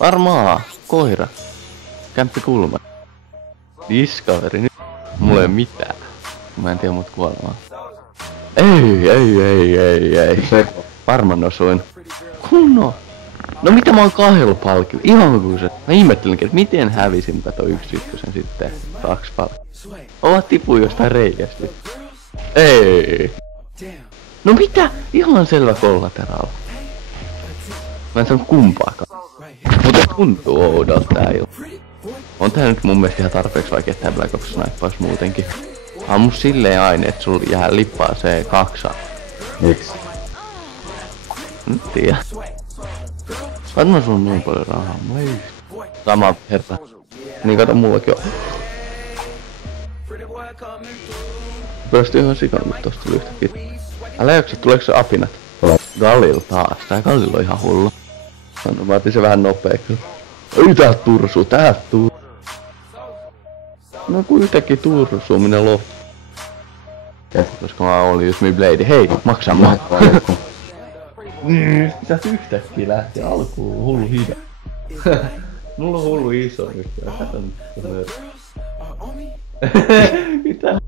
Varmaa, koira. Kämppi kulma. Discovery nyt. Mulla ei oo mitään. Mä en tiedä mut kuolemaan. Ei. Varmaan osuin. Kunno. No mitä mä oon 2 palkilla? Ihan kuin se. Mä ihmettelinkin, että miten hävisin muka toi 1-1 sitten 2 palkilla. Ovat tipuin jostain reikästä. Ei. No mitä? Ihan selvä kollateraal. Mä en saanut kumpaakaan. Mutta tuntuu oudolta tää ilma. On tää nyt mun mielestä ihan tarpeeksi vaikea tää Black Ops snaippaus muutenkin. Ammu silleen aina, et sul jää lippaa se 2. Miksi? En tiedä. Varmaan sulla on niin paljon rahaa, mulla ei yhtä. Sama herra. Niin kato mullakin on. Päästy ihan sikan, kun tosta tuli yhtäkkiä. Älä jaksa, tuleeko se apinat? Galil taas, tää Galil on ihan hullu. Mä otin se vähän nopea kyllä. Ei täältä tursuu, täältä tursuu. No kun yhtäkkiä tursuu, minä loppu. Koska mä olin just mi blade. Hei, maksaa mä. Pitäis yhtäkkiä lähteä alkuun, hullu hida. Mulla on hullu iso nyt. Kato nyt. Mitä?